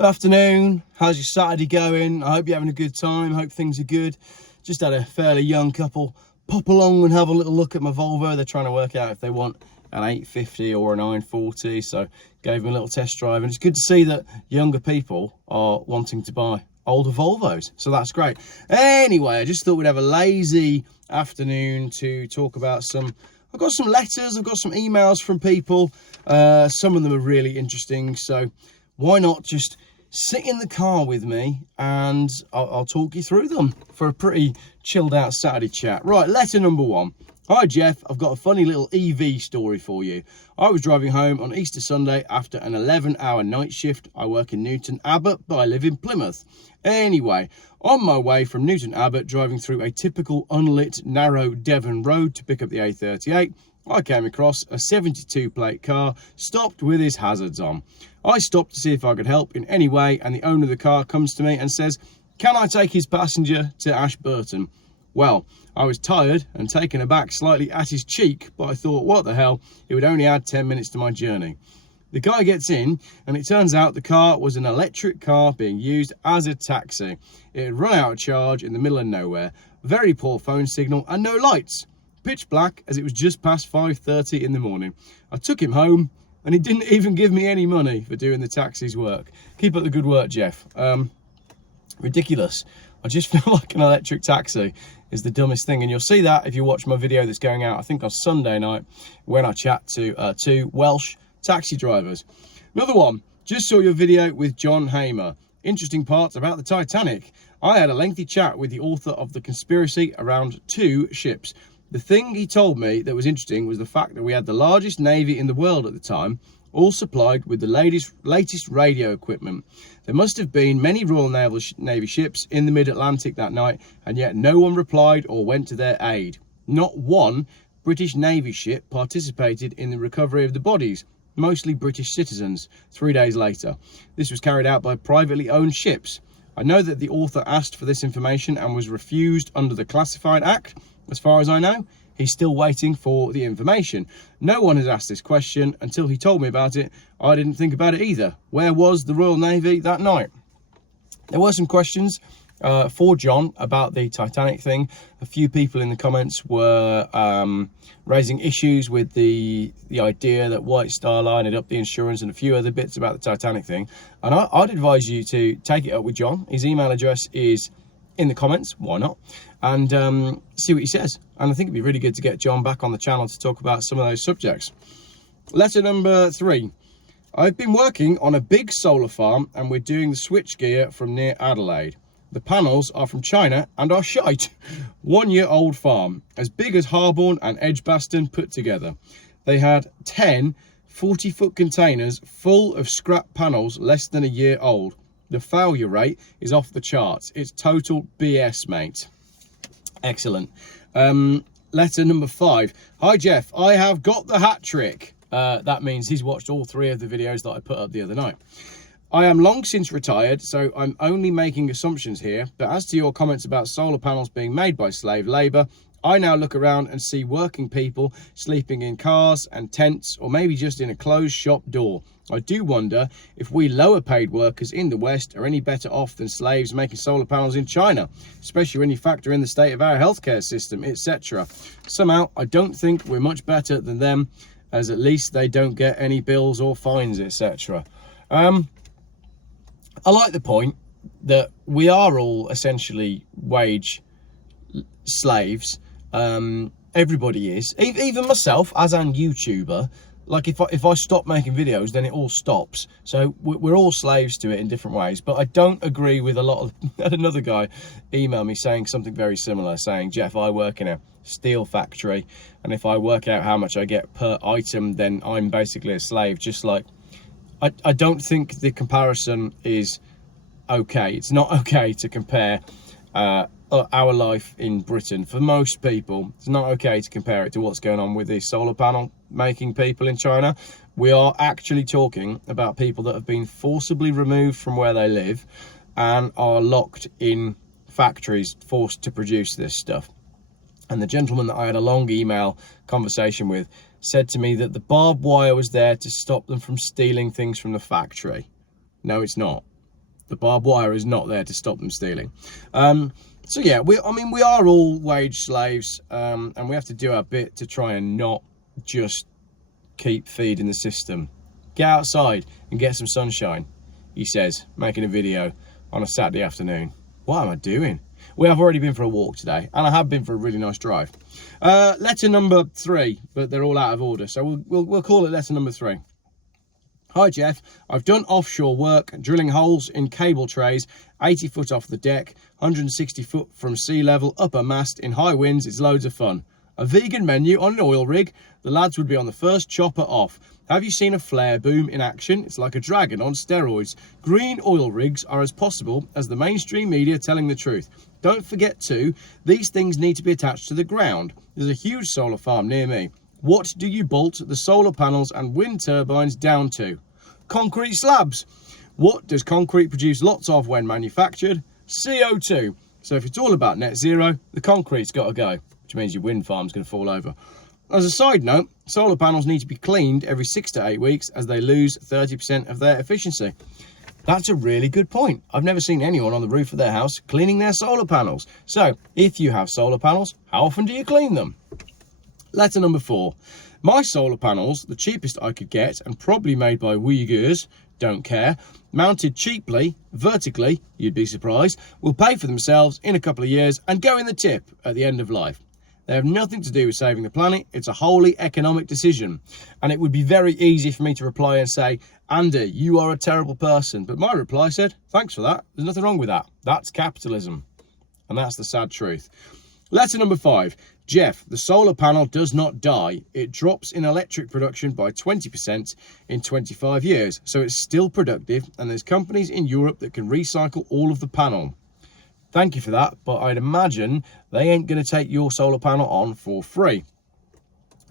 Afternoon, how's your Saturday going? I hope you're having a good time, hope things are good. Just had a fairly young couple pop along and have a little look at my Volvo. They're trying to work out if they want an 850 or a 940, so gave them a little test drive, and it's good to see that younger people are wanting to buy older Volvos, so that's great. Anyway, I just thought we'd have a lazy afternoon to talk about I've got some letters, I've got some emails from people. Some of them are really interesting, so why not just sit in the car with me and I'll talk you through them for a pretty chilled out Saturday chat. Right, letter number one. Hi Geoff, I've got a funny little EV story for you. I was driving home on Easter Sunday after an 11-hour night shift. I work in Newton Abbot, but I live in Plymouth. Anyway, on my way from Newton Abbot, driving through a typical unlit, narrow Devon road to pick up the A38, I came across a 72 plate car stopped with his hazards on. I stopped to see if I could help in any way, and the owner of the car comes to me and says, "Can I take his passenger to Ashburton?" Well, I was tired and taken aback slightly at his cheek, but I thought, what the hell, it would only add 10 minutes to my journey. The guy gets in, and it turns out the car was an electric car being used as a taxi. It had run out of charge in the middle of nowhere, very poor phone signal and no lights. Pitch black, as it was just past 5:30 in the morning. I took him home, and he didn't even give me any money for doing the taxi's work. Keep up the good work, Geoff. Ridiculous. I just feel like an electric taxi is the dumbest thing, and you'll see that if you watch my video that's going out, I think on Sunday night, when I chat to two Welsh taxi drivers. Another one, just saw your video with John Hamer. Interesting parts about the Titanic. I had a lengthy chat with the author of the conspiracy around two ships. The thing he told me that was interesting was the fact that we had the largest navy in the world at the time, all supplied with the latest radio equipment. There must have been many Royal Navy ships in the mid-Atlantic that night, and yet no one replied or went to their aid. Not one British Navy ship participated in the recovery of the bodies, mostly British citizens, 3 days later. This was carried out by privately owned ships. I know that the author asked for this information and was refused under the Classified Act. As far as I know, he's still waiting for the information. No one has asked this question. Until he told me about it, I didn't think about it either. Where was the Royal Navy that night? There were some questions for John about the Titanic thing. A few people in the comments were raising issues with the idea that White Star Line had upped the insurance and a few other bits about the Titanic thing. And I'd advise you to take it up with John. His email address is in the comments, why not, and see what he says. And I think it'd be really good to get John back on the channel to talk about some of those subjects. Letter number 3. I've been working on a big solar farm and we're doing the switchgear from near Adelaide. The panels are from China and are shite. 1 year old farm, as big as Harborne and Edgbaston put together. They had 10 40-foot containers full of scrap panels less than a year old. The failure rate is off the charts. It's total BS, mate. Excellent. Letter number 5. Hi, Geoff. I have got the hat trick. That means he's watched all 3 of the videos that I put up the other night. I am long since retired, so I'm only making assumptions here. But as to your comments about solar panels being made by slave labour, I now look around and see working people sleeping in cars and tents, or maybe just in a closed shop door. I do wonder if we lower paid workers in the West are any better off than slaves making solar panels in China, especially when you factor in the state of our healthcare system, etc. Somehow, I don't think we're much better than them, as at least they don't get any bills or fines, etc. I like the point that we are all essentially wage slaves. Everybody is, even myself as an YouTuber. Like if I stop making videos, then it all stops. So we're all slaves to it in different ways. But I don't agree with a lot of another guy emailed me saying something very similar, saying, Geoff, I work in a steel factory, and if I work out how much I get per item, then I'm basically a slave. Just like, I don't think the comparison is okay. It's not okay to compare our life in Britain. For most people, it's not okay to compare it to what's going on with the solar panel making people in China. We are actually talking about people that have been forcibly removed from where they live and are locked in factories, forced to produce this stuff. And the gentleman that I had a long email conversation with said to me that the barbed wire was there to stop them from stealing things from the factory. No, it's not. The barbed wire is not there to stop them stealing. So yeah, we are all wage slaves, and we have to do our bit to try and not just keep feeding the system. Get outside and get some sunshine, he says, making a video on a Saturday afternoon. What am I doing? We have already been for a walk today, and I have been for a really nice drive. Letter number 3, but they're all out of order, so we'll call it letter number 3. Hi Geoff, I've done offshore work, drilling holes in cable trays, 80 foot off the deck, 160 foot from sea level, up a mast, in high winds. It's loads of fun. A vegan menu on an oil rig. The lads would be on the first chopper off. Have you seen a flare boom in action? It's like a dragon on steroids. Green oil rigs are as possible as the mainstream media telling the truth. Don't forget too, these things need to be attached to the ground. There's a huge solar farm near me. What do you bolt the solar panels and wind turbines down to? Concrete slabs. What does concrete produce lots of when manufactured? CO2. So if it's all about net zero, the concrete's got to go, which means your wind farm's going to fall over. As a side note, solar panels need to be cleaned every 6 to 8 weeks as they lose 30% of their efficiency. That's a really good point. I've never seen anyone on the roof of their house cleaning their solar panels. So if you have solar panels, how often do you clean them? Letter number 4. My solar panels, the cheapest I could get and probably made by Uyghurs, don't care, mounted cheaply, vertically, you'd be surprised, will pay for themselves in a couple of years and go in the tip at the end of life. They have nothing to do with saving the planet. It's a wholly economic decision. And it would be very easy for me to reply and say, Andy, you are a terrible person. But my reply said, thanks for that. There's nothing wrong with that. That's capitalism. And that's the sad truth. Letter number 5. Geoff, the solar panel does not die. It drops in electric production by 20% in 25 years. So it's still productive. And there's companies in Europe that can recycle all of the panel. Thank you for that. But I'd imagine they ain't going to take your solar panel on for free.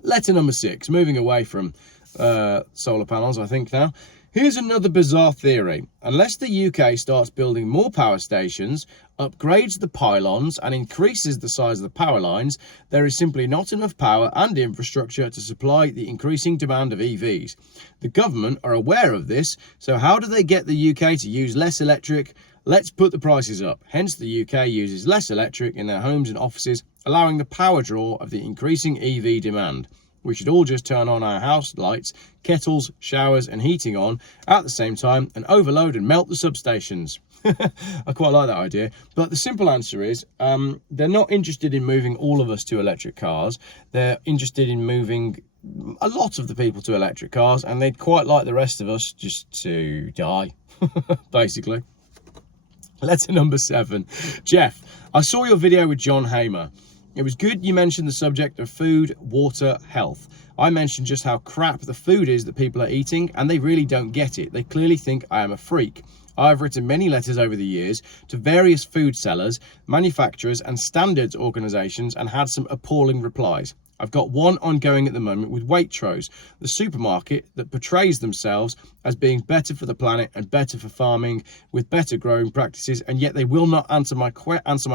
Letter number 6. Moving away from solar panels, I think now. Here's another bizarre theory. Unless the UK starts building more power stations, upgrades the pylons and increases the size of the power lines, there is simply not enough power and infrastructure to supply the increasing demand of EVs. The government are aware of this, so how do they get the UK to use less electric? Let's put the prices up. Hence the UK uses less electric in their homes and offices, allowing the power draw of the increasing EV demand. We should all just turn on our house lights, kettles, showers and heating on at the same time and overload and melt the substations. I quite like that idea. But the simple answer is they're not interested in moving all of us to electric cars. They're interested in moving a lot of the people to electric cars, and they'd quite like the rest of us just to die, basically. Letter number 7. Geoff, I saw your video with John Hamer. It was good you mentioned the subject of food, water, health. I mentioned just how crap the food is that people are eating, and they really don't get it. They clearly think I am a freak. I've written many letters over the years to various food sellers, manufacturers and standards organisations and had some appalling replies. I've got one ongoing at the moment with Waitrose, the supermarket that portrays themselves as being better for the planet and better for farming with better growing practices, and yet they will not answer my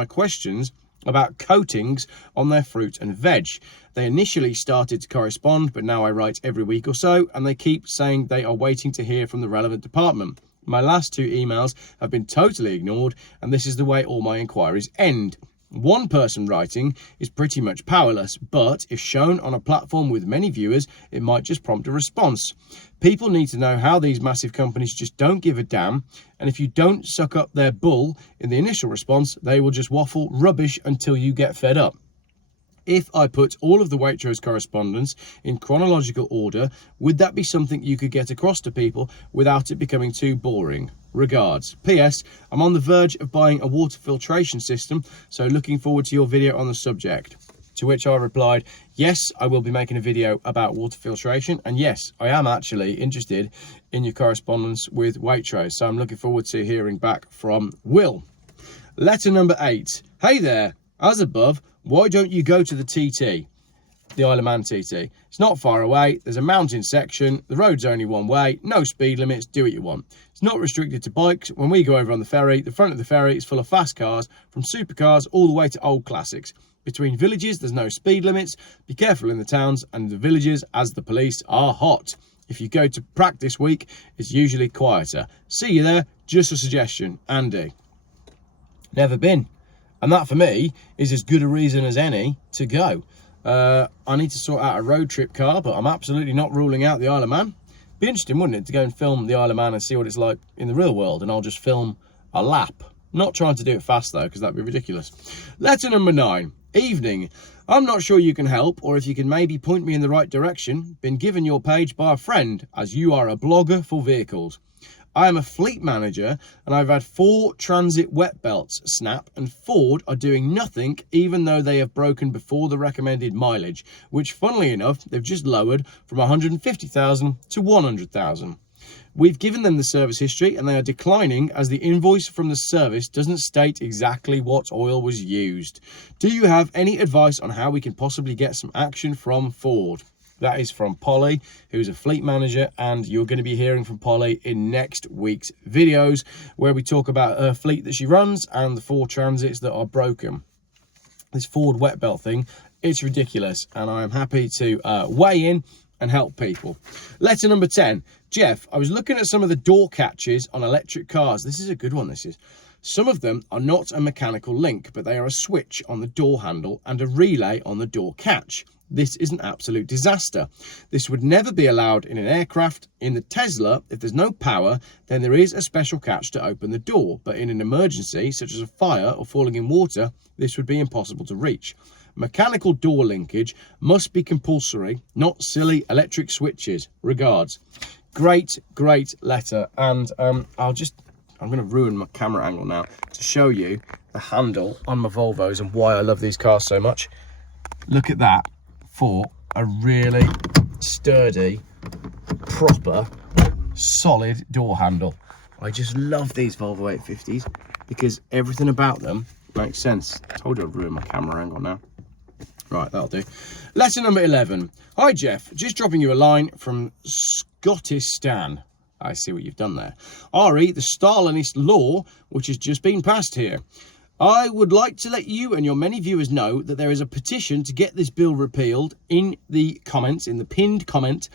questions about coatings on their fruit and veg. They initially started to correspond, but now I write every week or so, and they keep saying they are waiting to hear from the relevant department. My last 2 emails have been totally ignored, and this is the way all my inquiries end. One person writing is pretty much powerless, but if shown on a platform with many viewers, it might just prompt a response. People need to know how these massive companies just don't give a damn, and if you don't suck up their bull in the initial response, they will just waffle rubbish until you get fed up. If I put all of the Waitrose correspondence in chronological order, would that be something you could get across to people without it becoming too boring? Regards. P.S. I'm on the verge of buying a water filtration system, so looking forward to your video on the subject. To which I replied, yes, I will be making a video about water filtration, and yes, I am actually interested in your correspondence with Waitrose, so I'm looking forward to hearing back from Will. Letter number 8. Hey there, as above, why don't you go to the TT? The Isle of Man TT. It's not far away, there's a mountain section, the road's only one way, no speed limits, do what you want. It's not restricted to bikes. When we go over on the ferry, the front of the ferry is full of fast cars, from supercars all the way to old classics. Between villages, there's no speed limits. Be careful in the towns and the villages, as the police are hot. If you go to practice week, it's usually quieter. See you there. Just a suggestion, Andy. Never been. And that for me is as good a reason as any to go. I need to sort out a road trip car, but I'm absolutely not ruling out the Isle of Man. Be interesting, wouldn't it, to go and film the Isle of Man and see what it's like in the real world, and I'll just film a lap. Not trying to do it fast though, because that'd be ridiculous. Letter number 9. Evening. I'm not sure you can help, or if you can maybe point me in the right direction. Been given your page by a friend, as you are a blogger for vehicles. I am a fleet manager, and I've had 4 transit wet belts snap, and Ford are doing nothing, even though they have broken before the recommended mileage, which funnily enough, they've just lowered from 150,000 to 100,000. We've given them the service history, and they are declining as the invoice from the service doesn't state exactly what oil was used. Do you have any advice on how we can possibly get some action from Ford? That is from Polly, who's a fleet manager, and you're going to be hearing from Polly in next week's videos, where we talk about her fleet that she runs and the 4 transits that are broken. This Ford wet belt thing, it's ridiculous, and I am happy to weigh in and help people. Letter number 10. Geoff, I was looking at some of the door catches on electric cars. This is a good one, this is. Some of them are not a mechanical link, but they are a switch on the door handle and a relay on the door catch. This is an absolute disaster. This would never be allowed in an aircraft. In the Tesla, if there's no power, then there is a special catch to open the door. But in an emergency, such as a fire or falling in water, this would be impossible to reach. Mechanical door linkage must be compulsory, not silly electric switches. Regards. Great letter. And I'm going to ruin my camera angle now to show you the handle on my Volvos and why I love these cars so much. Look at that. For a really sturdy, proper, solid door handle. I just love these Volvo 850s because everything about them makes sense. I told you I'd ruin my camera angle now. Right, that'll do. Letter number 11. Hi Geoff, just dropping you a line from Scottistan. I see what you've done there. RE, the Stalinist law, which has just been passed here. I would like to let you and your many viewers know that there is a petition to get this bill repealed. In the comments, in the pinned comment,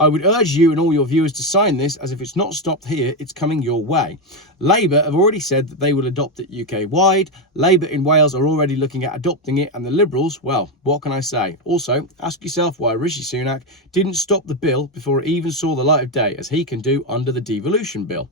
I would urge you and all your viewers to sign this, as if it's not stopped here, it's coming your way. Labour have already said that they will adopt it UK-wide. Labour in Wales are already looking at adopting it, and the Liberals, well, what can I say? Also, ask yourself why Rishi Sunak didn't stop the bill before it even saw the light of day, as he can do under the devolution bill.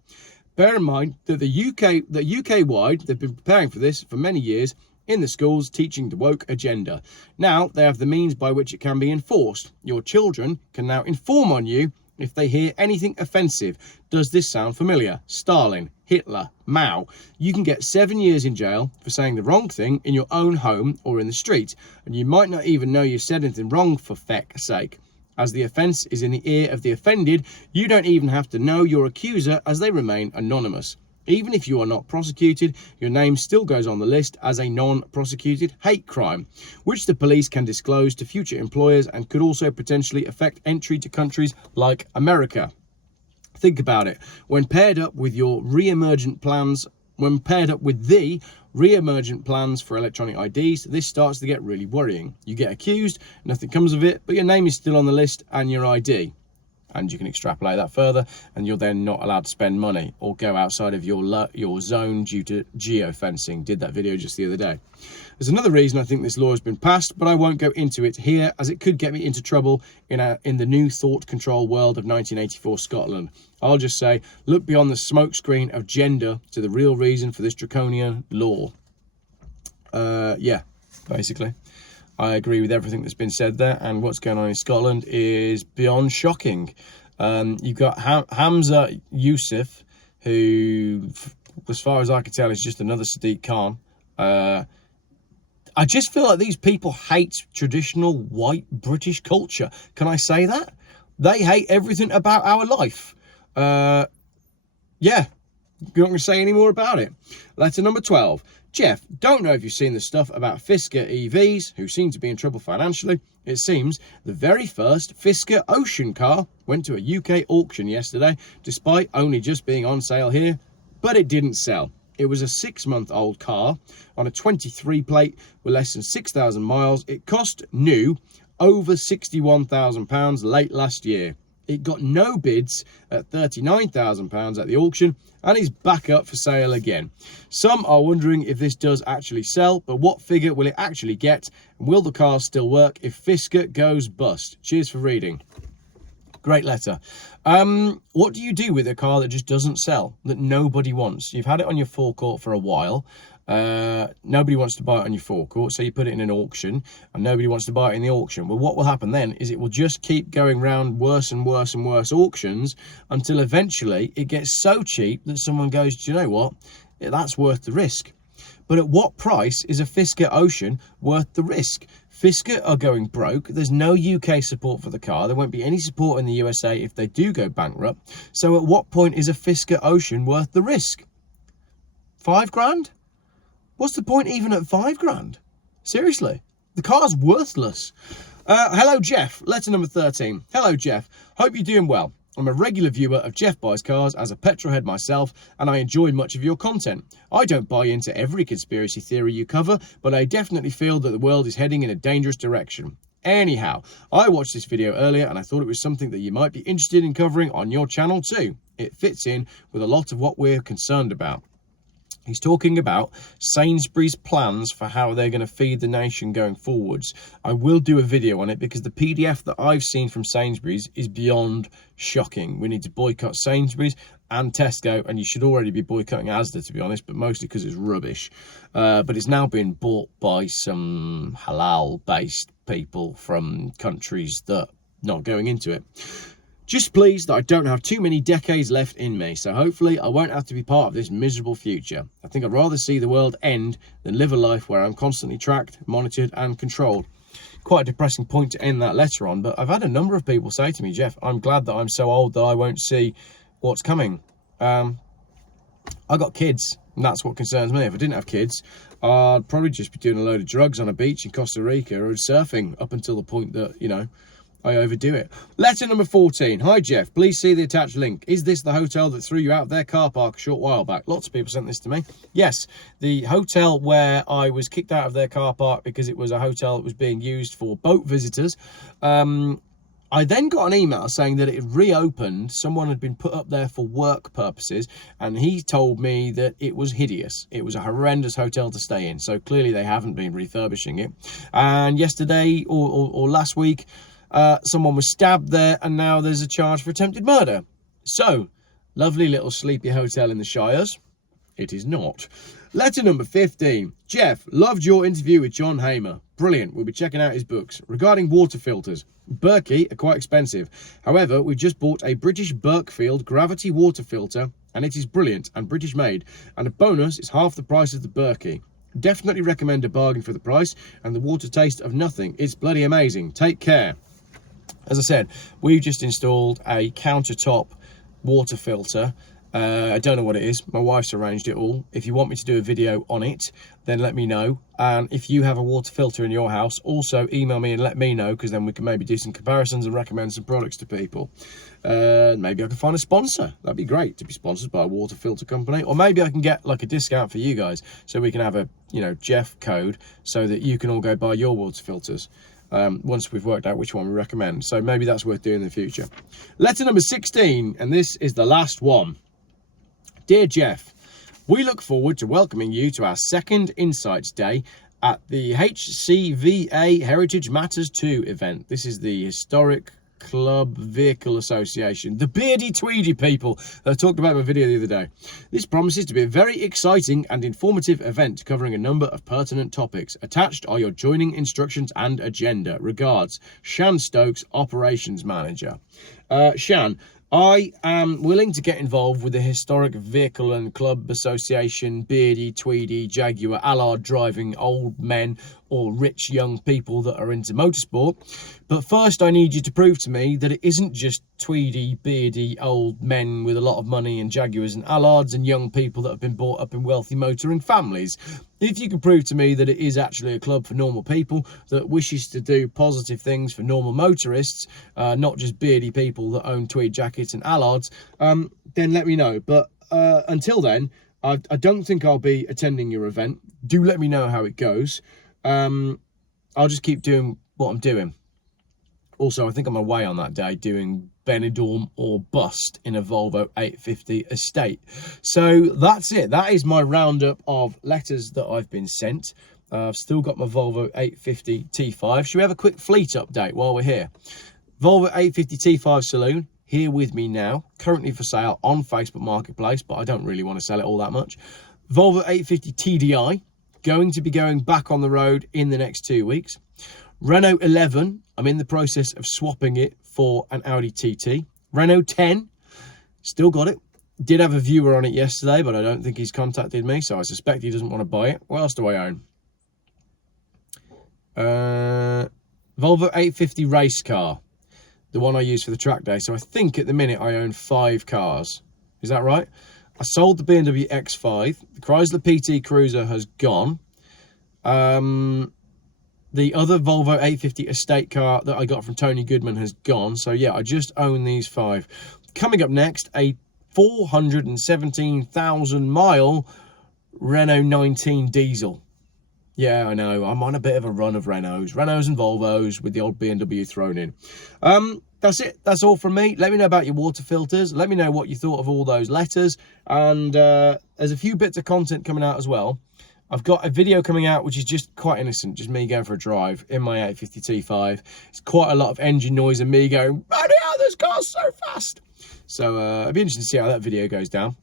Bear in mind that UK-wide, they've been preparing for this for many years in the schools, teaching the woke agenda. Now they have the means by which it can be enforced. Your children can now inform on you if they hear anything offensive. Does this sound familiar? Stalin, Hitler, Mao. You can get 7 years in jail for saying the wrong thing in your own home or in the street, and you might not even know you've said anything wrong, for feck's sake. As the offence is in the ear of the offended, you don't even have to know your accuser, as they remain anonymous. Even if you are not prosecuted, your name still goes on the list as a non-prosecuted hate crime, which the police can disclose to future employers and could also potentially affect entry to countries like America. Think about it. When paired up with your re-emergent plans, re-emergent plans for electronic IDs, this starts to get really worrying. You get accused, nothing comes of it, but your name is still on the list and your ID. And you can extrapolate that further, and you're then not allowed to spend money or go outside of your zone due to geofencing. Did that video just the other day. There's another reason I think this law has been passed, but I won't go into it here, as it could get me into trouble in the new thought control world of 1984 Scotland. I'll just say, look beyond the smokescreen of gender to the real reason for this draconian law. Yeah, basically. I agree with everything that's been said there, and what's going on in Scotland is beyond shocking. You've got Hamza Yusuf, who, as far as I can tell, is just another Sadiq Khan. I just feel like these people hate traditional white British culture. Can I say that? They hate everything about our life. Yeah, you're not going to say any more about it. Letter number 12. Geoff, don't know if you've seen the stuff about Fisker EVs, who seem to be in trouble financially. It seems the very first Fisker Ocean car went to a UK auction yesterday, despite only just being on sale here, but it didn't sell. It was a 6-month-old car on a 23 plate with less than 6,000 miles. It cost new over £61,000 late last year. It got no bids at £39,000 at the auction and is back up for sale again. Some are wondering if this does actually sell, but what figure will it actually get? And will the car still work if Fisker goes bust? Cheers for reading. Great letter. What do you do with a car that just doesn't sell, that nobody wants? You've had it on your forecourt for a while. Nobody wants to buy it on your forecourt, so you put it in an auction and nobody wants to buy it in the auction. Well, what will happen then is it will just keep going round worse and worse and worse auctions until eventually it gets so cheap that someone goes, do you know what, that's worth the risk. But at what price is a Fisker Ocean worth the risk? Fisker are going broke. There's no UK support for the car. There won't be any support in the USA if they do go bankrupt. So at what point is a Fisker Ocean worth the risk? £5,000? What's the point even at £5,000? Seriously, the car's worthless. Hello, Geoff. Letter number 13. Hello, Geoff. Hope you're doing well. I'm a regular viewer of Geoff Buys Cars as a petrolhead myself, and I enjoy much of your content. I don't buy into every conspiracy theory you cover, but I definitely feel that the world is heading in a dangerous direction. Anyhow, I watched this video earlier and I thought it was something that you might be interested in covering on your channel too. It fits in with a lot of what we're concerned about. He's talking about Sainsbury's plans for how they're going to feed the nation going forwards. I will do a video on it because the PDF that I've seen from Sainsbury's is beyond shocking. We need to boycott Sainsbury's and Tesco, and you should already be boycotting Asda, to be honest, but mostly because it's rubbish. But it's now been bought by some halal-based people from countries that are not going into it. Just pleased that I don't have too many decades left in me, so hopefully I won't have to be part of this miserable future. I think I'd rather see the world end than live a life where I'm constantly tracked, monitored and controlled. Quite a depressing point to end that letter on, but I've had a number of people say to me, Geoff, I'm glad that I'm so old that I won't see what's coming. I got kids, and that's what concerns me. If I didn't have kids, I'd probably just be doing a load of drugs on a beach in Costa Rica or surfing up until the point that, you know, I overdo it. Letter number 14. Hi, Geoff. Please see the attached link. Is this the hotel that threw you out of their car park a short while back? Lots of people sent this to me. Yes, the hotel where I was kicked out of their car park because it was a hotel that was being used for boat visitors. I then got an email saying that it had reopened. Someone had been put up there for work purposes, and he told me that it was hideous. It was a horrendous hotel to stay in. So clearly they haven't been refurbishing it. And yesterday or last week, someone was stabbed there, and now there's a charge for attempted murder. So, lovely little sleepy hotel in the Shires. It is not. Letter number 15. Geoff, loved your interview with John Hamer. Brilliant. We'll be checking out his books. Regarding water filters, Berkey are quite expensive. However, we just bought a British Berkfield gravity water filter, and it is brilliant and British made. And a bonus is half the price of the Berkey. Definitely recommend a bargain for the price, and the water tastes of nothing. It's bloody amazing. Take care. As I said, we've just installed a countertop water filter. I don't know what it is. My wife's arranged it all. If you want me to do a video on it, then let me know. And if you have a water filter in your house, also email me and let me know, because then we can maybe do some comparisons and recommend some products to people. Maybe I can find a sponsor. That'd be great to be sponsored by a water filter company. Or maybe I can get like a discount for you guys, so we can have a, you know, Geoff code so that you can all go buy your water filters. Once we've worked out which one we recommend. So maybe that's worth doing in the future. Letter number 16, and this is the last one. Dear Geoff, we look forward to welcoming you to our second Insights Day at the HVCA Heritage Matters 2 event. This is the Historic Club Vehicle Association, the beardy tweedy people that I talked about in my video the other day. This promises to be a very exciting and informative event covering a number of pertinent topics. Attached are your joining instructions and agenda. Regards, Shan Stokes, Operations Manager. Shan, I am willing to get involved with the Historic Vehicle and Club Association, beardy, tweedy, Jaguar, Allard driving old men or rich young people that are into motorsport. But first I need you to prove to me that it isn't just tweedy, beardy old men with a lot of money and Jaguars and Allards and young people that have been brought up in wealthy motoring families. If you can prove to me that it is actually a club for normal people that wishes to do positive things for normal motorists, not just beardy people that own tweed jackets and Allards, then let me know. But until then, I don't think I'll be attending your event. Do let me know how it goes. I'll just keep doing what I'm doing. Also, I think I'm away on that day doing Benidorm or bust in a Volvo 850 estate. So that's it. That is my roundup of letters that I've been sent. I've still got my Volvo 850 T5. Should we have a quick fleet update while we're here? Volvo 850 T5 Saloon, here with me now, currently for sale on Facebook Marketplace, but I don't really want to sell it all that much. Volvo 850 TDI, going to be going back on the road in the next 2 weeks. Renault 11, I'm in the process of swapping it for an Audi TT. Renault 10, still got it. Did have a viewer on it yesterday, but I don't think he's contacted me, so I suspect he doesn't want to buy it. What else do I own? Volvo 850 race car, the one I use for the track day. So I think at the minute I own 5 cars. Is that right? I sold the BMW X5. The Chrysler PT Cruiser has gone. The other Volvo 850 estate car that I got from Tony Goodman has gone. So yeah, I just own these 5. Coming up next, a 417,000 mile Renault 19 diesel. Yeah, I know. I'm on a bit of a run of Renaults and Volvos with the old BMW thrown in. That's it. That's all from me. Let me know about your water filters. Let me know what you thought of all those letters. And there's a few bits of content coming out as well. I've got a video coming out which is just quite innocent, just me going for a drive in my 850 T5. It's quite a lot of engine noise and me going, bloody hell, this car's so fast. So it'd be interesting to see how that video goes down.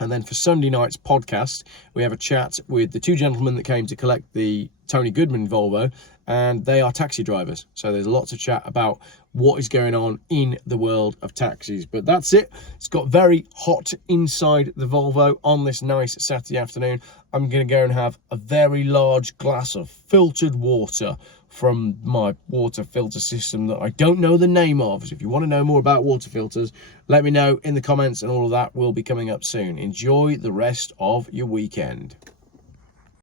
And then for Sunday night's podcast, we have a chat with the 2 gentlemen that came to collect the Tony Goodman Volvo, and they are taxi drivers. So there's lots of chat about what is going on in the world of taxis. But that's it. It's got very hot inside the Volvo on this nice Saturday afternoon. I'm going to go and have a very large glass of filtered water from my water filter system that I don't know the name of. So if you want to know more about water filters, let me know in the comments, and all of that will be coming up soon. Enjoy the rest of your weekend.